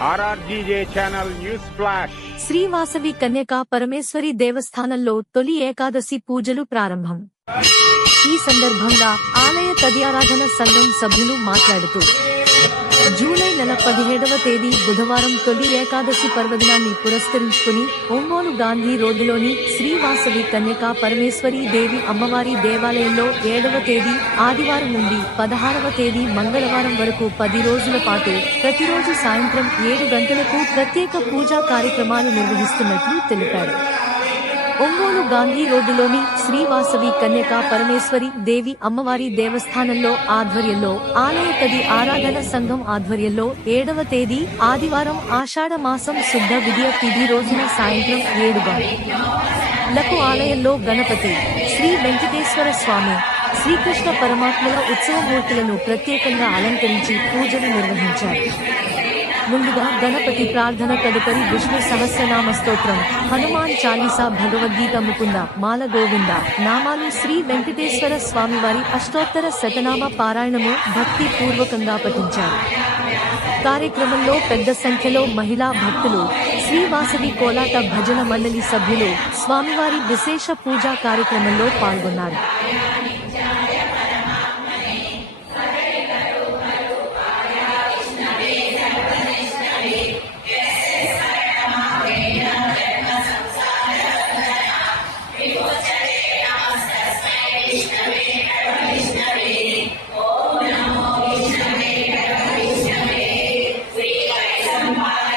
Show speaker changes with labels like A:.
A: RRGJ channel news flash
B: Shri Vasavi Kanyaka Parameswari దేవస్థానంలో తొలి ఏకాదశి పూజలు ప్రారంభం. ఈ సందర్భంగా ఆలయ తదియారాధన సంఘం సభ్యులు మాట్లాడుతూ జూలై నెల పదిహేడవ తేదీ బుధవారం తొలి ఏకాదశి పర్వదినాన్ని పురస్కరించుకుని ఒంగోలు గాంధీ రోడ్డులోని శ్రీవాసవి కన్యకా పరమేశ్వరి దేవి అమ్మవారి దేవాలయంలో ఏడవ తేదీ ఆదివారం నుండి పదహారవ తేదీ మంగళవారం వరకు పది రోజుల పాటు ప్రతిరోజు సాయంత్రం ఏడు గంటలకు ప్రత్యేక పూజా కార్యక్రమాలు నిర్వహిస్తున్నట్లు తెలిపారు. ఒంగోలు గాంధీ రోడ్డులోని శ్రీవాసవి కన్యకా పరమేశ్వరి దేవి అమ్మవారి దేవస్థానంలో ఆధ్వర్యంలో ఆలయ తది ఆరాధన సంఘం ఆధ్వర్యంలో ఏడవ తేదీ ఆదివారం ఆషాఢ మాసం శుద్ధ విద్య తిథి రోజున సాయంత్రం ఏడు లకు ఆలయంలో గణపతి శ్రీ వెంకటేశ్వర స్వామి శ్రీకృష్ణ పరమాత్మల ఉత్సవమూర్తులను ప్రత్యేకంగా అలంకరించి పూజలు నిర్వహించారు. ముందుగా గణపతి ప్రార్థన తదుపరి విష్ణు సహస్రనామ స్తోత్రం. హనుమాన్ చాలీసా భగవద్గీత ముకుంద మాల గోవింద. నామాలు శ్రీ వెంకటేశ్వర స్వామివారి అష్టోత్తర శతనామ పారాయణము భక్తి పూర్వకంగా పఠించారు. కార్యక్రమంలో పెద్ద సంఖ్యలో మహిళా భక్తులు శ్రీవాసవి కోలాట భజన మండలి సభ్యులు స్వామివారి విశేష పూజా కార్యక్రమంలో పాల్గొన్నారు. Bye.